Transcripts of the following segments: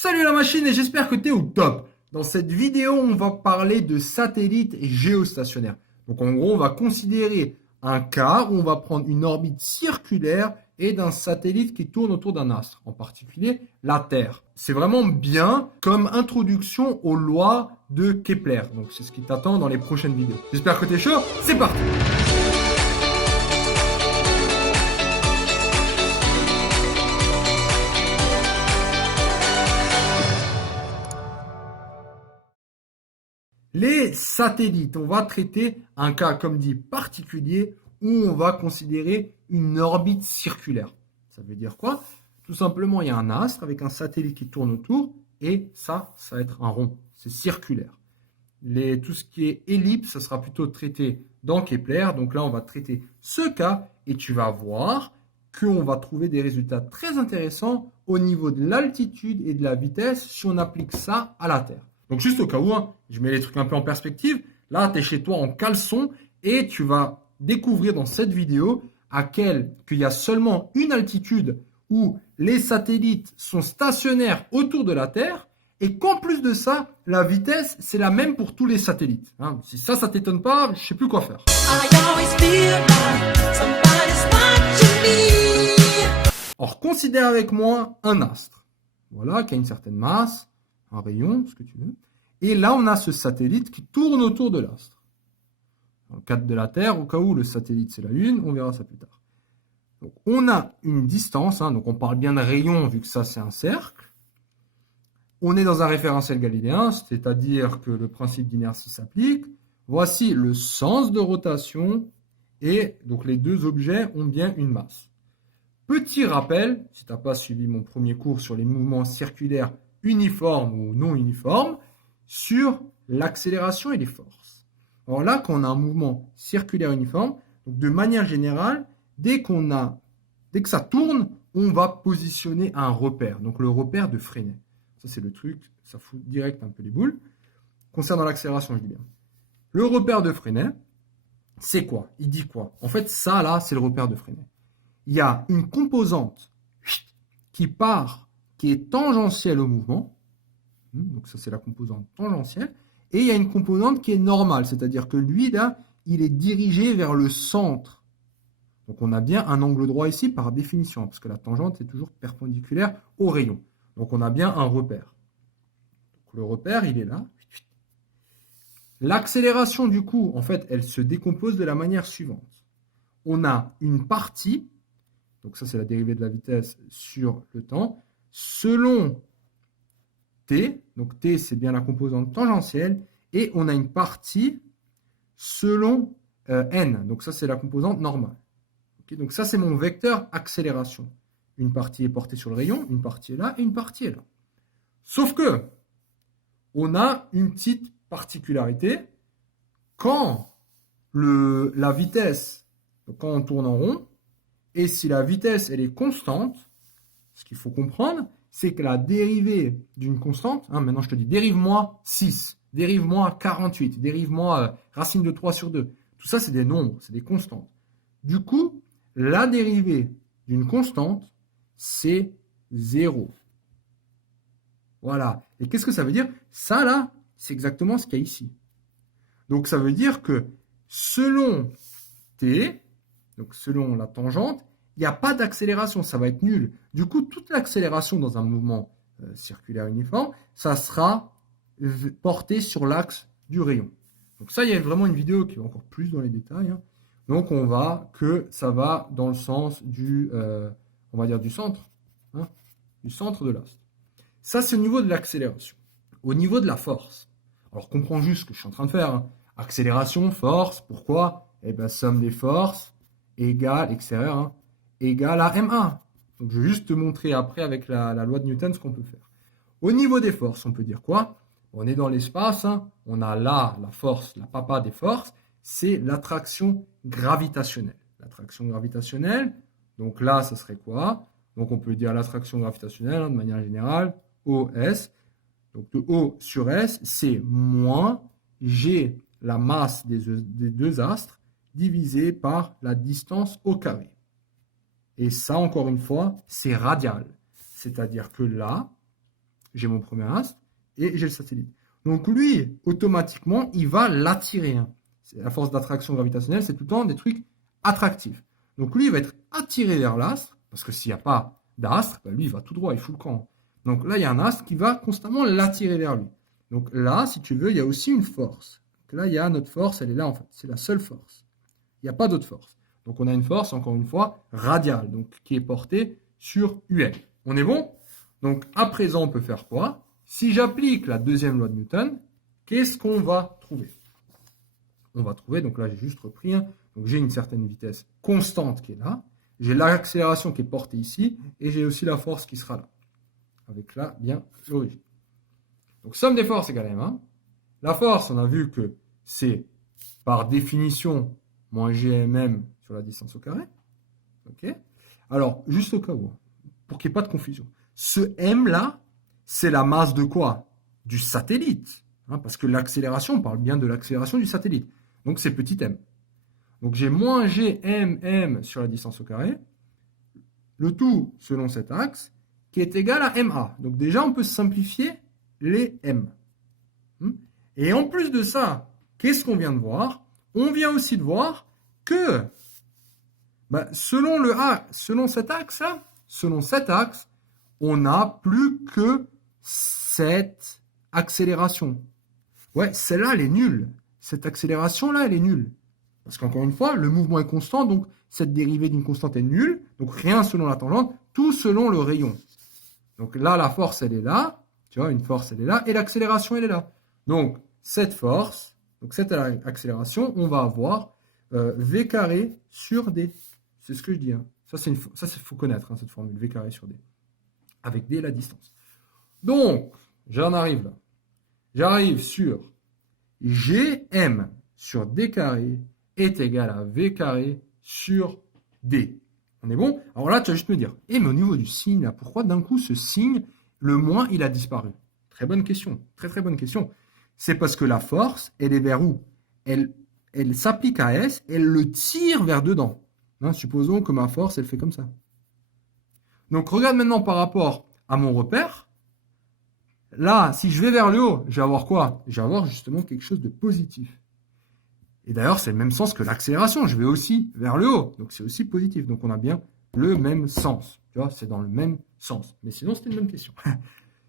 Salut la machine et j'espère que tu es au top. Dans cette vidéo, on va parler de satellites géostationnaires. Donc en gros, on va considérer un cas où on va prendre une orbite circulaire et d'un satellite qui tourne autour d'un astre, en particulier la Terre. C'est vraiment bien comme introduction aux lois de Kepler. Donc c'est ce qui t'attend dans les prochaines vidéos. J'espère que tu es chaud, c'est parti. Les satellites, on va traiter un cas, comme dit, particulier où on va considérer une orbite circulaire. Ça veut dire quoi? Tout simplement, il y a un astre avec un satellite qui tourne autour et ça va être un rond. C'est circulaire. Tout ce qui est ellipse, ça sera plutôt traité dans Kepler. Donc là, on va traiter ce cas et tu vas voir qu'on va trouver des résultats très intéressants au niveau de l'altitude et de la vitesse si on applique ça à la Terre. Donc juste au cas où, je mets les trucs un peu en perspective. Là, tu es chez toi en caleçon et tu vas découvrir dans cette vidéo qu'il y a seulement une altitude où les satellites sont stationnaires autour de la Terre et qu'en plus de ça, la vitesse, c'est la même pour tous les satellites. Si ça t'étonne pas, je sais plus quoi faire. Alors, considère avec moi un astre. Voilà, qui a une certaine masse, un rayon, ce que tu veux. Et là, on a ce satellite qui tourne autour de l'astre. Dans le cadre de la Terre, au cas où le satellite c'est la Lune, on verra ça plus tard. Donc, on a une distance, donc on parle bien de rayon vu que ça c'est un cercle. On est dans un référentiel galiléen, c'est-à-dire que le principe d'inertie s'applique. Voici le sens de rotation et donc les deux objets ont bien une masse. Petit rappel, si tu n'as pas suivi mon premier cours sur les mouvements circulaires uniformes ou non uniformes, sur l'accélération et les forces. Alors là, quand on a un mouvement circulaire uniforme, donc de manière générale, dès que ça tourne, on va positionner un repère, donc le repère de Freinet. Ça, c'est le truc, ça fout direct un peu les boules. Concernant l'accélération, je dis bien. Le repère de Freinet, c'est quoi? Il dit quoi? En fait, ça, là, c'est le repère de Freinet. Il y a une composante qui est tangentielle au mouvement. Donc ça, c'est la composante tangentielle. Et il y a une composante qui est normale, c'est-à-dire que lui, là, il est dirigé vers le centre. Donc on a bien un angle droit ici par définition, parce que la tangente est toujours perpendiculaire au rayon. Donc on a bien un repère. Donc, le repère, il est là. L'accélération, du coup, en fait, elle se décompose de la manière suivante. On a une partie, donc ça c'est la dérivée de la vitesse sur le temps, selon t, donc t c'est bien la composante tangentielle, et on a une partie selon n, donc ça c'est la composante normale. Okay, donc ça c'est mon vecteur accélération. Une partie est portée sur le rayon, une partie est là et une partie est là. Sauf que, on a une petite particularité. Quand la vitesse, donc quand on tourne en rond, et si la vitesse elle est constante, ce qu'il faut comprendre, c'est que la dérivée d'une constante, maintenant je te dis dérive-moi 6, dérive-moi 48, dérive-moi racine de 3 sur 2. Tout ça c'est des nombres, c'est des constantes. Du coup, la dérivée d'une constante, c'est 0. Voilà. Et qu'est-ce que ça veut dire? Ça, là, c'est exactement ce qu'il y a ici. Donc, ça veut dire que selon t, donc selon la tangente, il n'y a pas d'accélération, ça va être nul. Du coup, toute l'accélération dans un mouvement circulaire uniforme, ça sera porté sur l'axe du rayon. Donc ça, il y a vraiment une vidéo qui va encore plus dans les détails. Donc, on va que ça va dans le sens on va dire du centre, du centre de l'astre. Ça, c'est au niveau de l'accélération. Au niveau de la force, alors comprends juste ce que je suis en train de faire. Accélération, force, pourquoi? Eh bien, somme des forces égale, extérieure, égale à ma. Donc, je vais juste te montrer après avec la loi de Newton ce qu'on peut faire. Au niveau des forces, on peut dire quoi? On est dans l'espace, on a là la force, la papa des forces, c'est l'attraction gravitationnelle. L'attraction gravitationnelle, donc là, ça serait quoi? Donc, on peut dire l'attraction gravitationnelle, de manière générale, OS. Donc, de O sur S, c'est moins G, la masse des deux astres, divisé par la distance au carré. Et ça, encore une fois, c'est radial. C'est-à-dire que là, j'ai mon premier astre et j'ai le satellite. Donc lui, automatiquement, il va l'attirer. Hein. La force d'attraction gravitationnelle, c'est tout le temps des trucs attractifs. Donc lui, il va être attiré vers l'astre, parce que s'il n'y a pas d'astre, ben lui, il va tout droit, il fout le camp. Donc là, il y a un astre qui va constamment l'attirer vers lui. Donc là, si tu veux, il y a aussi une force. Donc là, il y a notre force, elle est là en fait. C'est la seule force. Il n'y a pas d'autre force. Donc on a une force, encore une fois, radiale, donc qui est portée sur UN. On est bon? Donc à présent, on peut faire quoi? Si j'applique la deuxième loi de Newton, qu'est-ce qu'on va trouver? On va trouver, donc là j'ai juste repris, hein, donc j'ai une certaine vitesse constante qui est là, j'ai l'accélération qui est portée ici, et j'ai aussi la force qui sera là, avec là bien l'origine. Donc somme des forces égale M1. La force, on a vu que c'est par définition moins GMM sur la distance au carré. Ok. Alors, juste au cas où, pour qu'il n'y ait pas de confusion, ce M là, c'est la masse de quoi? Du satellite. Hein, parce que l'accélération, on parle bien de l'accélération du satellite. Donc c'est petit m. Donc j'ai moins GMM sur la distance au carré, le tout selon cet axe, qui est égal à MA. Donc déjà, on peut simplifier les M. Et en plus de ça, qu'est-ce qu'on vient de voir? On vient aussi de voir que selon cet axe, on n'a plus que cette accélération. Ouais, celle-là, elle est nulle. Cette accélération-là, elle est nulle. Parce qu'encore une fois, le mouvement est constant, donc cette dérivée d'une constante est nulle. Donc rien selon la tangente, tout selon le rayon. Donc là, la force, elle est là. Tu vois, une force, elle est là. Et l'accélération, elle est là. Donc, cette force, donc cette accélération, on va avoir V carré sur D. C'est ce que je dis. Hein. Ça, il faut connaître, hein, cette formule, V carré sur D. Avec D, la distance. Donc, j'en arrive là. J'arrive sur Gm sur D carré est égal à V carré sur D. On est bon? Alors là, tu vas juste me dire, mais au niveau du signe, là, pourquoi d'un coup ce signe, le moins, il a disparu? Très bonne question. Très très bonne question. C'est parce que la force, elle est vers où? Elle s'applique à S, elle le tire vers dedans. Hein, supposons que ma force, elle fait comme ça. Donc regarde maintenant par rapport à mon repère. Là, si je vais vers le haut, je vais avoir quoi? Je vais avoir justement quelque chose de positif. Et d'ailleurs, c'est le même sens que l'accélération. Je vais aussi vers le haut. Donc c'est aussi positif. Donc on a bien le même sens. Tu vois, c'est dans le même sens. Mais sinon, c'était une bonne question.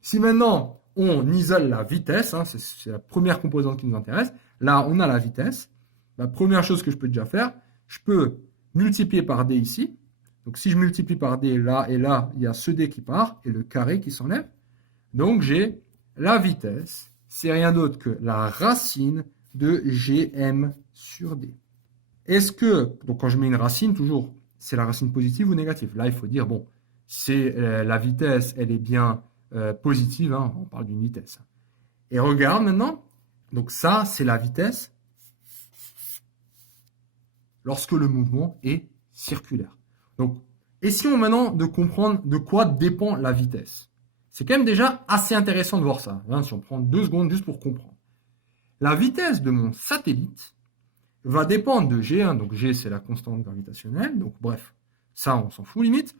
Si maintenant, on isole la vitesse, hein, c'est la première composante qui nous intéresse. Là, on a la vitesse. La première chose que je peux déjà faire, je peux multiplier par D ici. Donc si je multiplie par D là et là, il y a ce D qui part et le carré qui s'enlève. Donc j'ai la vitesse, c'est rien d'autre que la racine de Gm sur D. Est-ce que, donc quand je mets une racine, toujours, c'est la racine positive ou négative? Là, il faut dire, bon, c'est la vitesse, elle est bien positive, hein, on parle d'une vitesse. Et regarde maintenant, donc ça, c'est la vitesse lorsque le mouvement est circulaire. Donc, essayons maintenant de comprendre de quoi dépend la vitesse. C'est quand même déjà assez intéressant de voir ça, hein, si on prend 2 secondes juste pour comprendre. La vitesse de mon satellite va dépendre de G, hein, donc G c'est la constante gravitationnelle, donc bref, ça on s'en fout limite,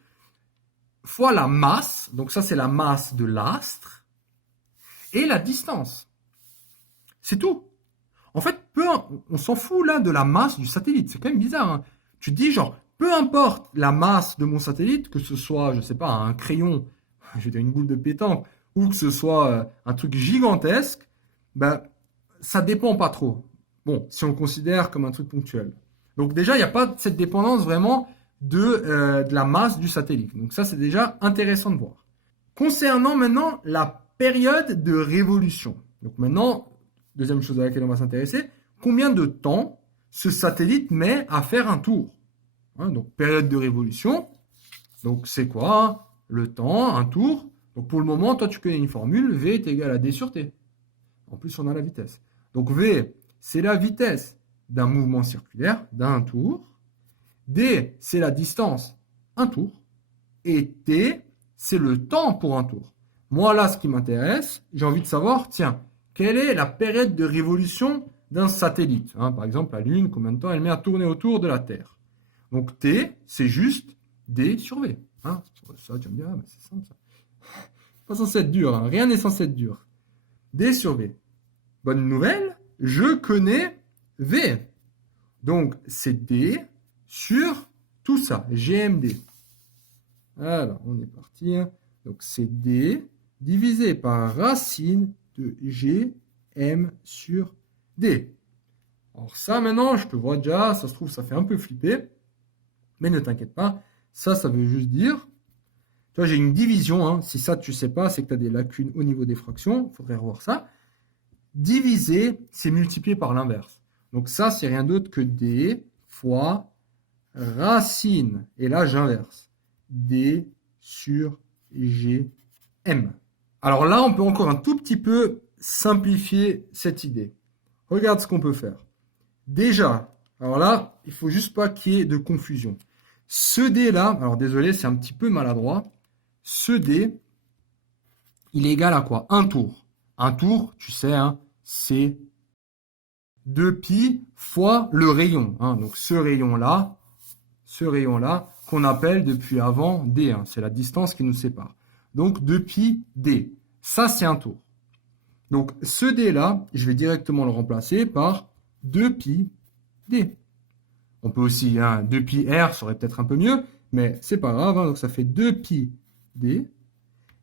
fois la masse, donc ça c'est la masse de l'astre, et la distance. C'est tout. En fait, on s'en fout là de la masse du satellite, c'est quand même bizarre. Hein. Tu te dis genre, peu importe la masse de mon satellite, que ce soit, je sais pas, un crayon, je veux dire une boule de pétanque, ou que ce soit un truc gigantesque, ben, ça dépend pas trop. Bon, si on le considère comme un truc ponctuel. Donc déjà, il n'y a pas cette dépendance vraiment de la masse du satellite. Donc ça, c'est déjà intéressant de voir. Concernant maintenant la période de révolution. Donc maintenant, deuxième chose à laquelle on va s'intéresser, combien de temps ce satellite met à faire un tour? Hein, donc période de révolution, donc c'est quoi? Le temps, un tour. Donc pour le moment, toi tu connais une formule, V est égal à D sur T. En plus, on a la vitesse. Donc V, c'est la vitesse d'un mouvement circulaire, d'un tour. D, c'est la distance, un tour. Et T, c'est le temps pour un tour. Moi, là, ce qui m'intéresse, j'ai envie de savoir, tiens, quelle est la période de révolution d'un satellite? Hein, par exemple, la Lune, combien de temps elle met à tourner autour de la Terre? Donc T, c'est juste D sur V. Hein, ça, tu vas me dire, ah, c'est simple ça. Pas censé être dur, hein. Rien n'est censé être dur. D sur V. Bonne nouvelle, je connais V. Donc, c'est D sur tout ça, GMD. Alors, on est parti. Donc, c'est D divisé par racine de GM sur D. Alors ça, maintenant, je te vois déjà, ça se trouve, ça fait un peu flipper. Mais ne t'inquiète pas, ça veut juste dire... Tu vois, j'ai une division. Hein. Si ça, tu ne sais pas, c'est que tu as des lacunes au niveau des fractions. Il faudrait revoir ça. Diviser, c'est multiplier par l'inverse. Donc ça, c'est rien d'autre que D fois racine. Et là, j'inverse. D sur GM. Alors là, on peut encore un tout petit peu simplifier cette idée. Regarde ce qu'on peut faire. Déjà, alors là, il ne faut juste pas qu'il y ait de confusion. Ce D-là, alors désolé, c'est un petit peu maladroit. Ce D, il est égal à quoi? Un tour. Un tour, tu sais, hein, c'est 2pi fois le rayon. Hein. Donc ce rayon-là, qu'on appelle depuis avant D. Hein, c'est la distance qui nous sépare. Donc 2pi D. Ça, c'est un tour. Donc ce D-là, je vais directement le remplacer par 2pi D. On peut aussi, 2pi R, ça aurait peut-être un peu mieux, mais c'est pas grave. Hein, donc ça fait 2pi D.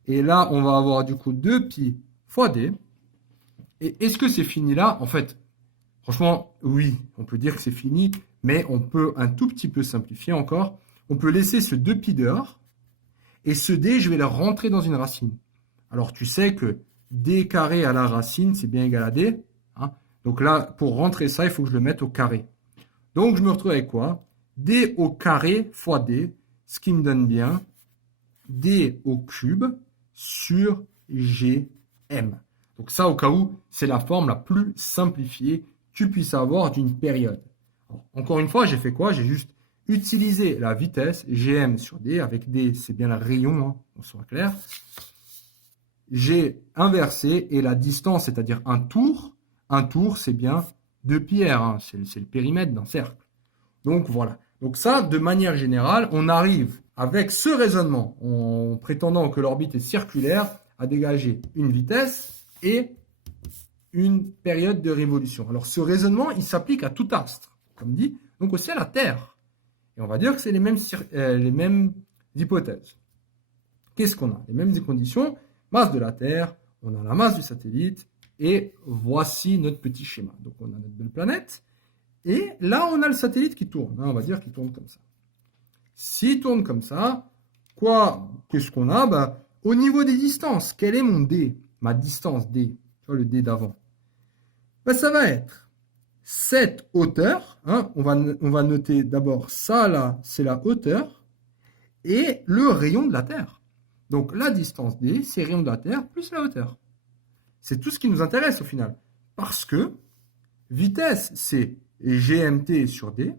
Et là, on va avoir du coup 2pi fois D. Et est-ce que c'est fini là? En fait, franchement, oui, on peut dire que c'est fini, mais on peut un tout petit peu simplifier encore. On peut laisser ce 2pi dehors, et ce D, je vais le rentrer dans une racine. Alors, tu sais que D carré à la racine, c'est bien égal à D. Hein. Donc là, pour rentrer ça, il faut que je le mette au carré. Donc, je me retrouve avec quoi? D au carré fois D, ce qui me donne bien D au cube sur GM. Donc ça, au cas où, c'est la forme la plus simplifiée que tu puisses avoir d'une période. Alors, encore une fois, j'ai fait quoi? J'ai juste utilisé la vitesse, GM sur D, avec D, c'est bien le rayon, hein, on soit clair. J'ai inversé, et la distance, c'est-à-dire un tour, c'est bien 2pi r, hein, c'est le périmètre d'un cercle. Donc voilà. Donc ça, de manière générale, on arrive avec ce raisonnement, en prétendant que l'orbite est circulaire, à dégager une vitesse et une période de révolution. Alors ce raisonnement, il s'applique à tout astre, comme dit, donc aussi à la Terre. Et on va dire que c'est les mêmes hypothèses. Qu'est-ce qu'on a? Les mêmes conditions, masse de la Terre, on a la masse du satellite, et voici notre petit schéma. Donc on a notre belle planète, et là on a le satellite qui tourne. On va dire qu'il tourne comme ça. S'il tourne comme ça, qu'est-ce qu'on a? Au niveau des distances, quel est mon D? Ma distance D, tu vois le D d'avant. Ça va être cette hauteur, hein, on va noter d'abord ça là, c'est la hauteur, et le rayon de la Terre. Donc la distance D, c'est le rayon de la Terre plus la hauteur. C'est tout ce qui nous intéresse au final. Parce que vitesse, c'est GMT sur D.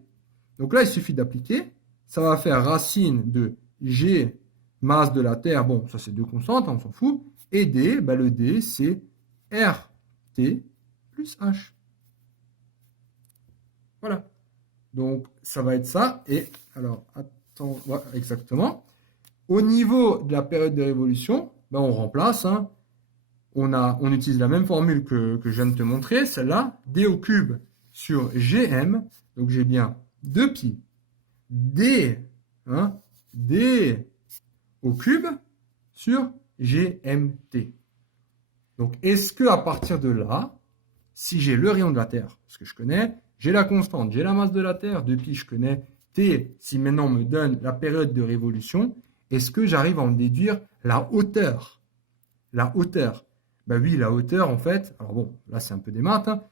Donc là, il suffit d'appliquer. Ça va faire racine de G, masse de la Terre. Bon, ça c'est deux constantes, on s'en fout. Et D, le D, c'est RT plus H. Voilà. Donc, ça va être ça. Et alors, attends, voilà, exactement. Au niveau de la période de révolution, on remplace. Hein, on utilise la même formule que je viens de te montrer, celle-là. D au cube sur GM. Donc, j'ai bien 2pi D, hein, D au cube sur GMT. Donc, est-ce que à partir de là, si j'ai le rayon de la Terre, ce que je connais, j'ai la constante, j'ai la masse de la Terre, depuis je connais T, si maintenant on me donne la période de révolution, est-ce que j'arrive à en déduire la hauteur? La hauteur. Oui, la hauteur, en fait, alors bon, là c'est un peu des maths, hein,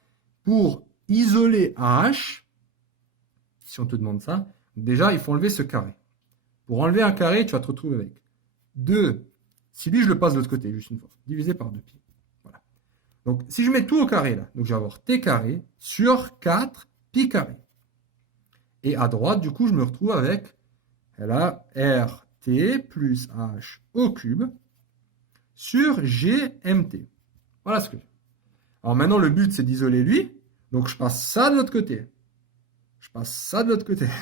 pour isoler H, si on te demande ça, déjà il faut enlever ce carré. Pour enlever un carré, tu vas te retrouver avec 2, si lui je le passe de l'autre côté, juste une fois, divisé par 2pi. Voilà. Donc si je mets tout au carré là, donc je vais avoir t carré sur 4 pi carré. Et à droite, du coup, je me retrouve avec là, RT plus H au cube sur GMT. Voilà ce que j'ai. Alors maintenant, le but, c'est d'isoler lui. Donc je passe ça de l'autre côté.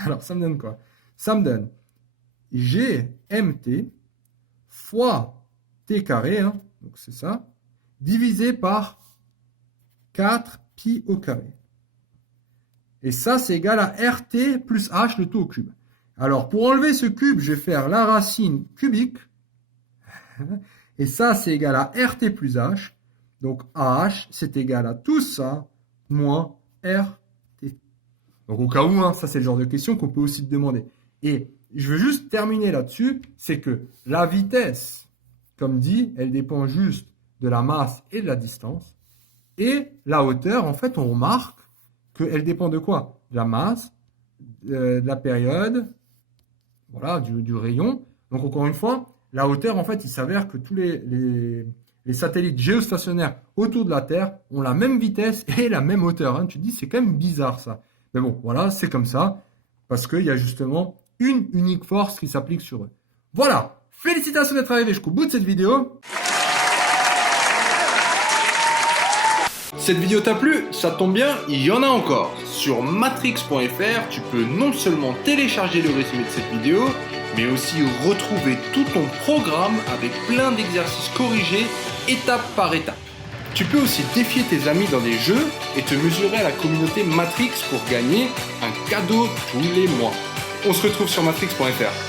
Alors ça me donne quoi? Ça me donne GMT fois t carré, hein, donc c'est ça, divisé par 4 pi au carré. Et ça, c'est égal à RT plus H, le tout au cube. Alors, pour enlever ce cube, je vais faire la racine cubique. Et ça, c'est égal à RT plus H. Donc, H, c'est égal à tout ça, moins RT. Donc, au cas où, hein, ça, c'est le genre de question qu'on peut aussi te demander. Et je veux juste terminer là-dessus, c'est que la vitesse, comme dit, elle dépend juste de la masse et de la distance. Et la hauteur, en fait, on remarque qu'elle dépend de quoi? De la masse, de la période, voilà, du rayon. Donc, encore une fois, la hauteur, en fait, il s'avère que tous les satellites géostationnaires autour de la Terre ont la même vitesse et la même hauteur. Hein. Tu te dis, c'est quand même bizarre ça. Mais bon, voilà, c'est comme ça, parce qu'il y a justement une unique force qui s'applique sur eux. Voilà, félicitations d'être arrivé jusqu'au bout de cette vidéo. Cette vidéo t'a plu? Ça tombe bien, il y en a encore. Sur matrix.fr, tu peux non seulement télécharger le résumé de cette vidéo, mais aussi retrouver tout ton programme avec plein d'exercices corrigés étape par étape. Tu peux aussi défier tes amis dans des jeux et te mesurer à la communauté Matrix pour gagner un cadeau tous les mois. On se retrouve sur matrix.fr.